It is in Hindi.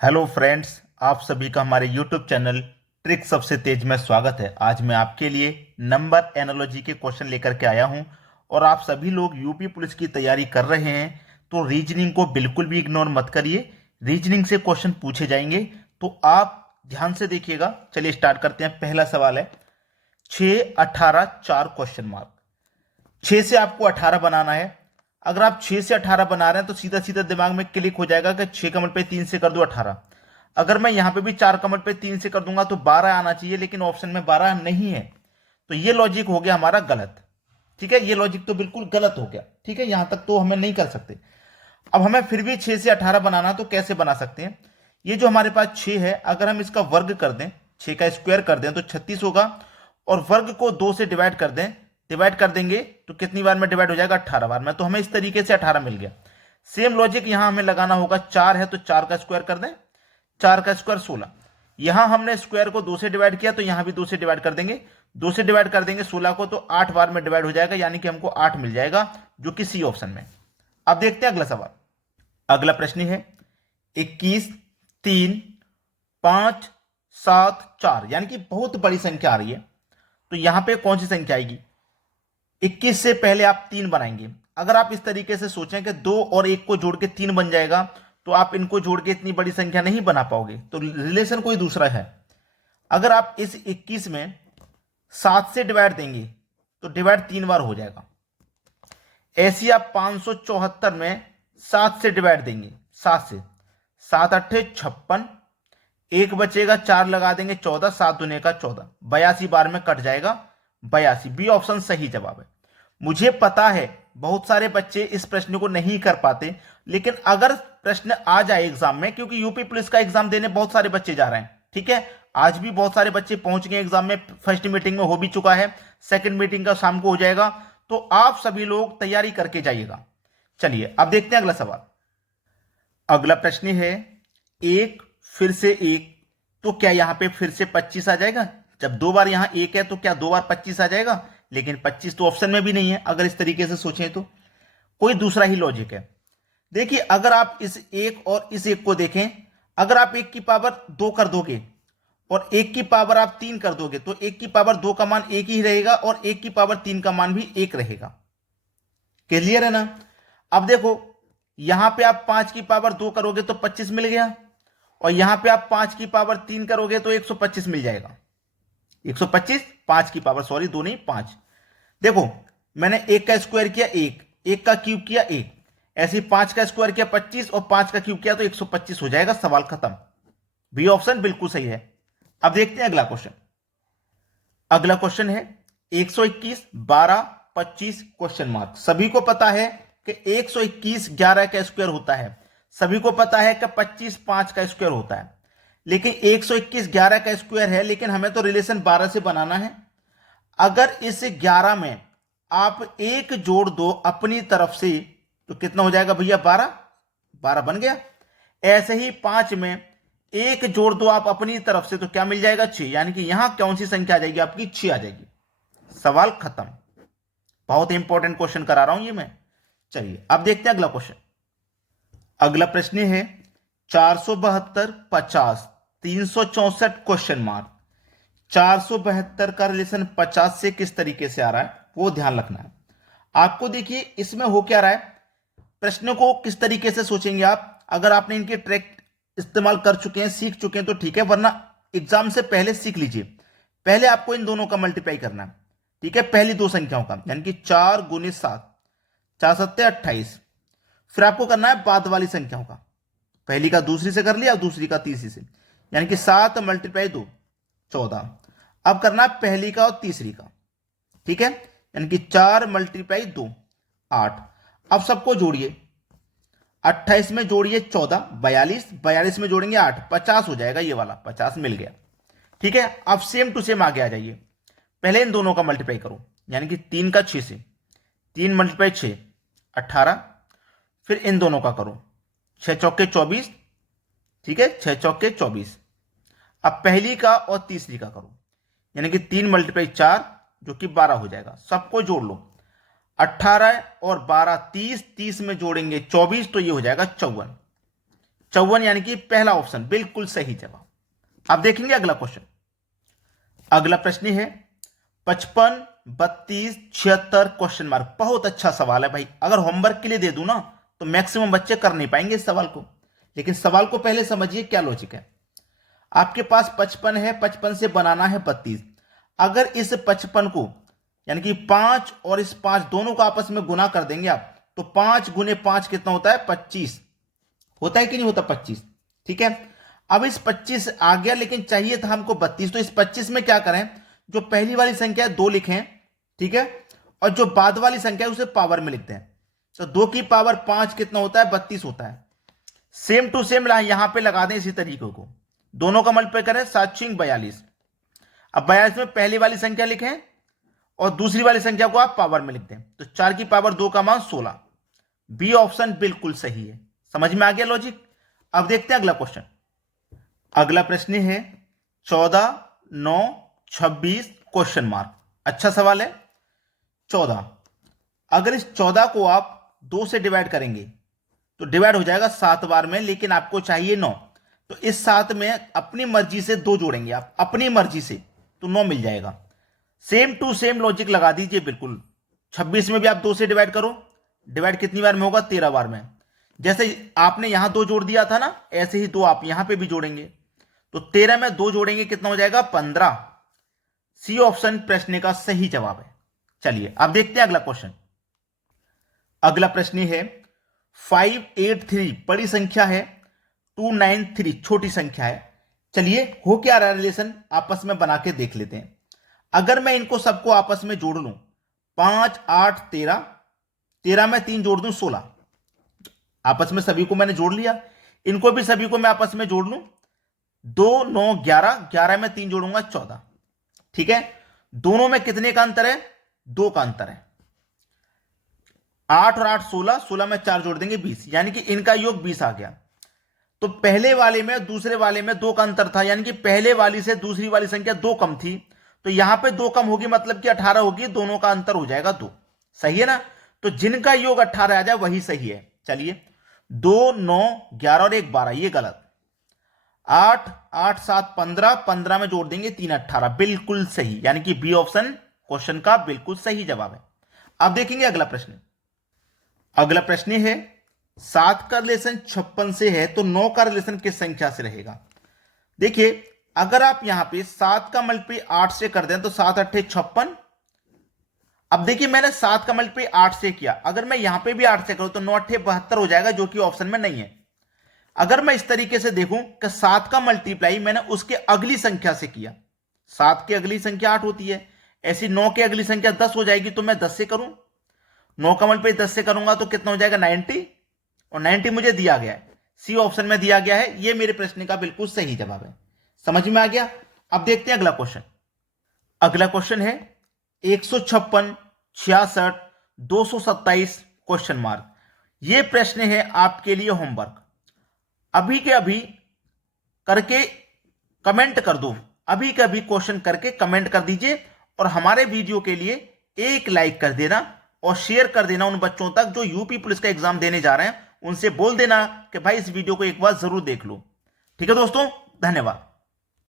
हेलो फ्रेंड्स, आप सभी का हमारे यूट्यूब चैनल ट्रिक सबसे तेज में स्वागत है। आज मैं आपके लिए नंबर एनालॉजी के क्वेश्चन लेकर के आया हूं और आप सभी लोग यूपी पुलिस की तैयारी कर रहे हैं तो रीजनिंग को बिल्कुल भी इग्नोर मत करिए। रीजनिंग से क्वेश्चन पूछे जाएंगे तो आप ध्यान से देखिएगा। चलिए स्टार्ट करते हैं। पहला सवाल है 6, 18, 4 क्वेश्चन मार्क। 6 से आपको 18 बनाना है। अगर आप 6 से 18 बना रहे हैं तो सीधा सीधा दिमाग में क्लिक हो जाएगा कि 6 कमल पे 3 से कर दो 18। अगर मैं यहां पे भी 4 कमल पे 3 से कर दूंगा तो 12 आना चाहिए, लेकिन ऑप्शन में 12 नहीं है। तो ये लॉजिक हो गया हमारा गलत। ठीक है, ये लॉजिक तो बिल्कुल गलत हो गया। ठीक है, यहां तक तो हमें नहीं कर सकते। अब हमें फिर भी 6 से 18 बनाना, तो कैसे बना सकते हैं? ये जो हमारे पास 6 है, अगर हम इसका वर्ग कर दें, 6 का स्क्वायर कर दें तो 36 होगा। और वर्ग को 2 से डिवाइड कर दें, डिवाइड कर देंगे तो कितनी बार में डिवाइड हो जाएगा? 18 बार में। तो हमें इस तरीके से 18 मिल गया। सेम लॉजिक यहां हमें लगाना होगा। 4 है तो 4 का स्क्वायर कर दें, 4 का स्क्वायर 16। यहां हमने स्क्वायर को 2 से डिवाइड किया तो यहां भी 2 से डिवाइड कर देंगे। 2 से डिवाइड कर देंगे 16 को तो 8 बार में डिवाइड हो जाएगा, यानी कि हमको 8 मिल जाएगा, जो कि सी ऑप्शन में। अब देखते हैं अगला सवाल। अगला प्रश्न है 21, 3, 5, 7, 4, यानी कि बहुत बड़ी संख्या आ रही है। तो यहां पे कौन सी संख्या आएगी? 21 से पहले आप 3 बनाएंगे। अगर आप इस तरीके से सोचें कि 2 और 1 को जोड़ के 3 बन जाएगा, तो आप इनको जोड़ के इतनी बड़ी संख्या नहीं बना पाओगे, तो रिलेशन कोई दूसरा है। अगर आप इस 21 में 7 से डिवाइड देंगे तो डिवाइड 3 बार हो जाएगा। ऐसी आप 574 में 7 से डिवाइड देंगे, 7 से, 7 अट्ठे 56, एक बचेगा, 4 लगा देंगे 14, 7 दुने का 14, 82 बार में कट जाएगा 82। बी ऑप्शन सही जवाब है। मुझे पता है बहुत सारे बच्चे इस प्रश्न को नहीं कर पाते, लेकिन अगर प्रश्न आ जाए एग्जाम में, क्योंकि यूपी पुलिस का एग्जाम देने बहुत सारे बच्चे जा रहे हैं। ठीक है, आज भी बहुत सारे बच्चे पहुंच गए एग्जाम में। फर्स्ट मीटिंग में हो भी चुका है, सेकंड मीटिंग का शाम को हो जाएगा। तो आप सभी लोग तैयारी करके जाइएगा। चलिए अब देखते हैं अगला सवाल। अगला प्रश्न है 1 फिर से 1, तो क्या यहां पे फिर से 25 आ जाएगा? जब 2 बार यहां 1 है तो क्या 2 बार 25 आ जाएगा? लेकिन 25 तो ऑप्शन में भी नहीं है। अगर इस तरीके से सोचें तो कोई दूसरा ही लॉजिक है। देखिए, अगर आप इस 1 और इस 1 को देखें, अगर आप 1 की पावर 2 कर दोगे और 1 की पावर आप 3 कर दोगे तो 1 की पावर 2 का मान 1 ही रहेगा और 1 की पावर 3 का मान भी 1 रहेगा। क्लियर है ना? अब देखो, यहां पे आप 5 की पावर 2 करोगे तो 25 मिल गया, और यहां पे आप 5 की पावर 3 करोगे तो 125 मिल जाएगा। 125, 5 की पावर, सॉरी 2 नहीं 5। देखो, मैंने 1 का स्क्वायर किया 1, 1 का क्यूब किया 1, ऐसे 5 का स्क्वायर किया 25 और 5 का क्यूब किया तो 125 हो जाएगा। सवाल खत्म। बी ऑप्शन बिल्कुल सही है। अब देखते हैं अगला क्वेश्चन। अगला क्वेश्चन है 121, 12, 25 क्वेश्चन मार्क। सभी को पता है कि 121 11 का स्क्वायर होता है। सभी को पता है कि 25 5 का स्क्वायर होता है। लेकिन 121 11 का स्क्वायर है, लेकिन हमें तो रिलेशन 12 से बनाना है। अगर इस 11 में आप एक जोड़ दो अपनी तरफ से तो कितना हो जाएगा भैया? 12। 12 बन गया। ऐसे ही 5 में एक जोड़ दो आप अपनी तरफ से तो क्या मिल जाएगा? 6, यानी कि यहां कौन सी संख्या आ जाएगी आपकी? 6 आ जाएगी। सवाल खत्म। बहुत इंपॉर्टेंट क्वेश्चन करा रहा हूं ये मैं। चलिए अब देखते हैं अगला क्वेश्चन। अगला प्रश्न है 472, 50, 364 क्वेश्चन मार्क। 472 का रिलेशन 50 से किस तरीके से आ रहा है वो ध्यान रखना है आपको। देखिए, इसमें हो क्या रहा है, प्रश्न को किस तरीके से सोचेंगे आप। अगर आपने इनके ट्रैक इस्तेमाल कर चुके हैं, सीख चुके हैं तो ठीक है, वरना एग्जाम से पहले सीख लीजिए। पहले आपको इन दोनों का मल्टीप्लाई करना है। ठीक है, पहली दो संख्याओं का, यानी कि 4 गुने 7, 4 सत्ते 28। फिर आपको करना है बाद वाली संख्याओं का। पहली का दूसरी से कर लिया, दूसरी का तीसरी से, यानी कि 7 मल्टीप्लाई 2 14। अब करना है पहली का और तीसरी का। ठीक है, यानी कि 4 मल्टीप्लाई 2 8। अब सबको जोड़िए। 28 में जोड़िए 14 42, 42 में जोड़ेंगे 8 50 हो जाएगा। ये वाला 50 मिल गया। ठीक है, अब सेम टू सेम आगे आ जाइए। पहले इन दोनों का मल्टीप्लाई करो, यानी कि 3 का 6 से, 3 मल्टीप्लाई 6 18। फिर इन दोनों का करो, 6 चौके 24। ठीक है, 6 चौके 24। अब पहली का और तीसरी का करो, यानी कि 3 मल्टीप्लाई 4 जो कि 12 हो जाएगा। सबको जोड़ लो, 18 और 12 30, 30 में जोड़ेंगे 24 तो ये हो जाएगा 54। 54 यानी कि पहला ऑप्शन बिल्कुल सही जवाब। अब देखेंगे अगला क्वेश्चन। अगला प्रश्न है 55, 32, 76 क्वेश्चन मार्क। बहुत अच्छा सवाल है भाई, अगर होमवर्क के लिए दे दूं ना तो मैक्सिमम बच्चे कर नहीं पाएंगे इस सवाल को, लेकिन सवाल को पहले समझिए क्या लॉजिक है। आपके पास 55 है, 55 से बनाना है 32। अगर इस 55 को यानी कि 5 और इस 5 दोनों को आपस में गुना कर देंगे आप, तो 5 गुने 5 कितना होता है? 25 होता है कि नहीं होता? 25। ठीक है, अब इस 25 आ गया, लेकिन चाहिए था हमको 32। तो इस 25 में क्या करें, जो पहली वाली संख्या है 2 लिखें, ठीक है, और जो बाद वाली संख्या है उसे पावर में लिखते हैं। तो 2 की पावर 5 कितना होता है? 32 होता है। सेम टू सेम यहां पे लगा दें इसी तरीके को, दोनों का मल्टीप्लाई करें, 7 42। अब 42 में पहली वाली संख्या लिखें और दूसरी वाली संख्या को आप पावर में लिख दें, तो 4 की पावर 2 का मान 16। बी ऑप्शन बिल्कुल सही है। समझ में आ गया लॉजिक? अब देखते हैं अगला क्वेश्चन। अगला प्रश्न है 14, 9, 26 क्वेश्चन मार्क। अच्छा सवाल है। 14, अगर इस 14 को आप 2 से डिवाइड करेंगे तो डिवाइड हो जाएगा 7 बार में, लेकिन आपको चाहिए 9। तो इस 7 में अपनी मर्जी से 2 जोड़ेंगे आप, अपनी मर्जी से, तो 9 मिल जाएगा। सेम टू सेम लॉजिक लगा दीजिए बिल्कुल। 26 में भी आप 2 से डिवाइड करो, डिवाइड कितनी बार में होगा? 13 बार में। जैसे आपने यहां 2 जोड़ दिया था ना, ऐसे ही 2 आप यहां पे भी जोड़ेंगे, तो 13 में 2 जोड़ेंगे कितना हो जाएगा? 15। सी ऑप्शन प्रश्न का सही जवाब है। चलिए अब देखते हैं अगला क्वेश्चन। अगला प्रश्न है 583 बड़ी संख्या है, 293 छोटी संख्या है। चलिए हो क्या रहा है रिलेशन, आपस में बना के देख लेते हैं। अगर मैं इनको सबको आपस में जोड़ लूं, 5, 8, 13, 13 में 3 जोड़ दूं 16, आपस में सभी को मैंने जोड़ लिया। इनको भी सभी को मैं आपस में जोड़ लूं, 2, 9, 11, 11 में 3 जोड़ूंगा 14। ठीक है, दोनों में कितने का अंतर है? 2 का अंतर है। 8 और 8 16, 16 में 4 जोड़ देंगे 20, यानी कि इनका योग 20 आ गया। तो पहले वाले में दूसरे वाले में 2 का अंतर था, यानी कि पहले वाली से दूसरी वाली संख्या 2 कम थी, तो यहां पे 2 कम होगी, मतलब कि 18 होगी, दोनों का अंतर हो जाएगा 2। सही है ना? तो जिनका योग 18 आ जाए वही सही है। चलिए 2, 9, 11 और 1 12, ये गलत। 8, 8, 7, 15, 15 में जोड़ देंगे 3, 18, बिल्कुल सही, यानी कि बी ऑप्शन क्वेश्चन का बिल्कुल सही जवाब है। अब देखेंगे अगला प्रश्न। अगला प्रश्न है 7 का रिलेशन 56 से है, तो 9 का रिलेशन किस संख्या से रहेगा? देखिए अगर आप यहां पे 7 का मल्टीप्लाई 8 से कर दें तो 7 8 56। अब देखिए मैंने 7 का मल्टीप्लाई 8 से किया, अगर मैं यहां पे भी 8 से करूं तो 9 8 72 हो जाएगा, जो कि ऑप्शन में नहीं है। अगर मैं इस तरीके से देखूं कि 7 का मल्टीप्लाई मैंने उसके अगली संख्या से किया, 7 की अगली संख्या 8 होती है, ऐसी 9 की अगली संख्या 10 हो जाएगी, तो मैं 10 से करूं, 9 का मल्टीप्लाई 10 से करूंगा तो कितना हो जाएगा? 90, और 90 मुझे दिया गया है, सी ऑप्शन में दिया गया है। यह मेरे प्रश्न का बिल्कुल सही जवाब है। समझ में आ गया? अब देखते हैं अगला क्वेश्चन। अगला क्वेश्चन है 156, 66, 227 क्वेश्चन मार्क। यह प्रश्न है आपके लिए होमवर्क। अभी के अभी करके कमेंट कर दो, अभी के अभी क्वेश्चन करके कमेंट कर दीजिए, और हमारे वीडियो के लिए एक लाइक कर देना और शेयर कर देना उन बच्चों तक जो यूपी पुलिस का एग्जाम देने जा रहे हैं। उनसे बोल देना कि भाई इस वीडियो को एक बार जरूर देख लो। ठीक है दोस्तों, धन्यवाद।